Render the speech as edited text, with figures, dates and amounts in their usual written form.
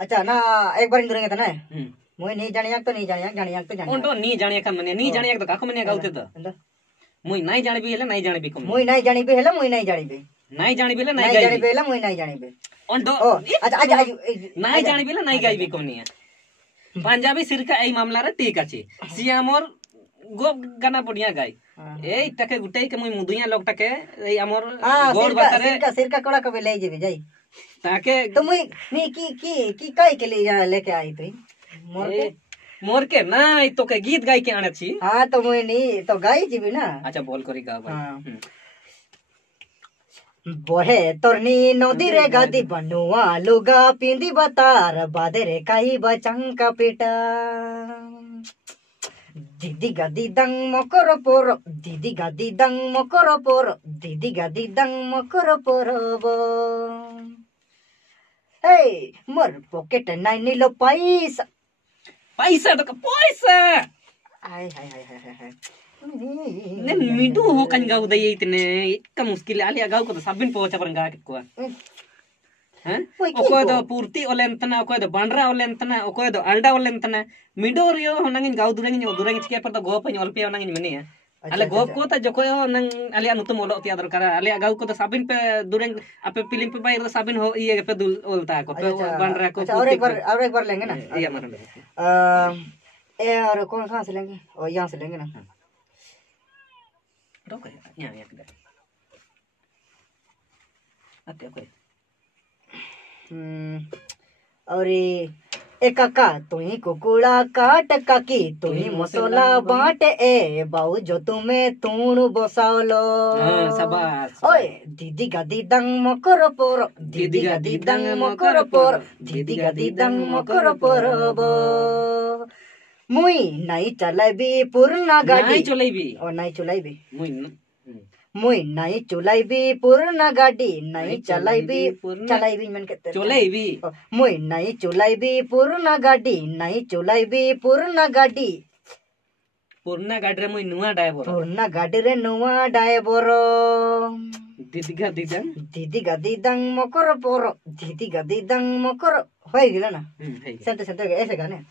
अच्छा ना एक बार इंदुरेंगे था ना मुई नहीं जानिया तो नहीं जानिया तो जानिया ओंटो नहीं जानिया का मने नहीं जानिया तो काको मने गाउते तो मुई नहीं जानि भी हेला नहीं जानि भी कम मुई नहीं जानि भी हेला मुई नहीं जानि भी नहीं जानि भी हेला नहीं जानि भी हेला मुई नहीं जानि भी ओंटो अच्छा अच्छा नहीं जानि भी हेला नहीं गाई भी कम नहीं पंजाबी सिरका এই মামলা রে ঠিক আছে সিয়ামর গো গানা বড়িয়া গাই এই টাকে গুটাই কে মুই মুদুইয়া লোকটাকে এই আমর গোড় বাতারে सिरका कोड़ा कबे ले जेबे जाई ताके तो मुई नी की काई के लिए लेके आई तुई मोर के ना तो के गीत गाई के आने छी हां तो मुई नी तो गाई जीबी ना अच्छा बोल करी गा भाई बोहे तोरनी नदी रे गादी बनुआ लुगा पिंदी बतार बादे रे काई बचंका पिटा दीदी गादी दंग मकर पोर दीदी गादी दंग मकर पोर दीदी गादी दंग मकर पोरबो ए मोर पॉकेट नाइ नीलो पैसा पैसा तो पैसा हाय हाय हाय हाय हाय ने मिडू हो कन गाउ दई इतने इतना मुश्किल आलिया गाउ को तो सबिन पहुंचा पर गा को हैं ओको दो पूर्ति ओलेंतना ओको दो बांड्रा ओलेंतना ओको दो अल्डा ओलेंतना मिडो रियो नंगिन गाउ दुरेंगिन चिके पर तो गोप ओलपे नंगिन मने अले गोप को तो जको नंग आलिया नुतुम ओलो तिया दरकार आलिया गाउ को तो सबिन पे दुरेंग आपे फिल्म पे बाई तो सबिन हो ये पे दुल ओलता को पे बांड्रा को और एक बार लेंगे ना ये हमारा ए और कौन कहां से लेंगे और यहां से लेंगे ना रोक यहाँ यहाँ आते कोई और ए काका तुही कुकुड़ा काट काकी तुही मसाला बांट ए बाऊ जो तुम्हें तूणु बसावलो शाबाश ओए दीदी गादी दंग मकर पोर दीदी गादी दंग मकर पोर दीदी गादी दंग मकर पोरबो मुई नहीं चलाइबी पूर्ण गाड़ी नहीं चलाइबी और नहीं चलाइबी मुई नहीं चलाइबी पूर्ण गाड़ी नहीं चलाइबी मन के चलाइबी मुई नहीं चलाइबी पूर्ण गाड़ी नहीं चलाइबी पूर्ण गाड़ी रे मुई नुआ ड्राइवर पूर्ण गाड़ी रे नुआ ड्राइवर दीदी गादी दंग मकर पोर दीदी गादी दंग मकर हो गेला ना सेंटे ऐसे गाने